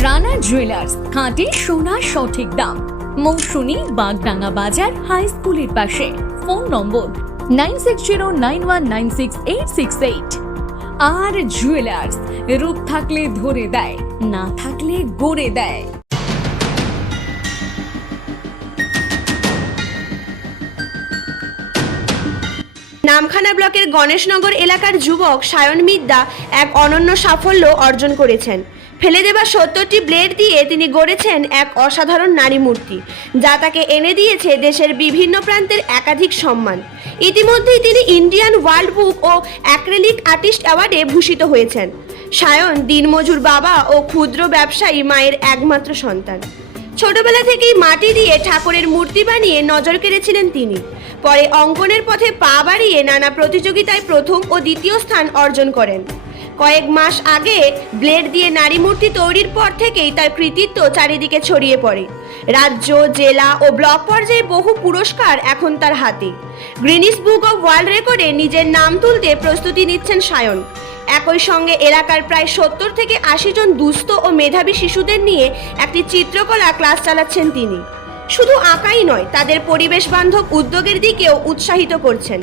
Rana jewellers খাঁটি সোনা সঠিক দাম। মৌসুমী বাগডাঙ্গা বাজার হাই স্কুলের পাশে। Phone number nine six zero nine one nine six eight six eight. আর জুয়েলার্স রূপ থাকলে ধরে দেয়, না থাকলে গড়ে দেয়। নামখানা ব্লকের গণেশনগর এলাকার যুবক সায়ন মিদ্দা এক অনন্য সাফল্য অর্জন করেছেন। ফেলে দেওয়া সত্তরটি ব্লেড দিয়ে তিনি গড়েছেন এক অসাধারণ নারী মূর্তি, যা তাকে এনে দিয়েছে দেশের বিভিন্ন প্রান্তের একাধিক সম্মান। ইতিমধ্যেই তিনি ইন্ডিয়ান ওয়ার্ল্ড বুক ও অ্যাক্রেলিক আর্টিস্ট অ্যাওয়ার্ডে ভূষিত হয়েছেন। সায়ন, দিনমজুর বাবা ও ক্ষুদ্র ব্যবসায়ী মায়ের একমাত্র সন্তান। ছোটবেলা থেকেই মাটি দিয়ে ঠাকুরের মূর্তি বানিয়ে নজর কেড়েছিলেন তিনি। পরে অঙ্কনের পথে পা বাড়িয়ে নানা প্রতিযোগিতায় প্রথম ও দ্বিতীয় স্থান অর্জন করেন। কয়েক মাস আগে ব্লেড দিয়ে নারী মূর্তি তৈরির পর থেকেই তার কৃতিত্ব চারিদিকে ছড়িয়ে পড়ে। রাজ্য, জেলা ও ব্লক পর্যায়ে বহু পুরস্কার এখন তার হাতে। গ্রিনিস বুক অব ওয়ার্ল্ড রেকর্ডে নিজের নাম তুলতে প্রস্তুতি নিচ্ছেন সায়ন। একই সঙ্গে এলাকার প্রায় সত্তর থেকে আশি জন দুস্থ ও মেধাবী শিশুদের নিয়ে একটি চিত্রকলা ক্লাস চালাচ্ছেন তিনি। শুধু আঁকাই নয়, তাদের পরিবেশ বান্ধব উদ্যোগের দিকেও উৎসাহিত করছেন।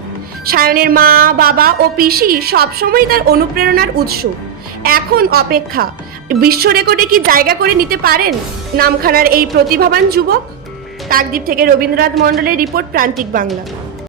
সায়নের মা, বাবা ও পিসি সবসময় তার অনুপ্রেরণার উৎস। এখন অপেক্ষা, বিশ্ব রেকর্ডে কি জায়গা করে নিতে পারেন নামখানার এই প্রতিভাবান যুবক? কাকদ্বীপ থেকে রবীন্দ্রনাথ মণ্ডলের রিপোর্ট প্রান্তিক বাংলা।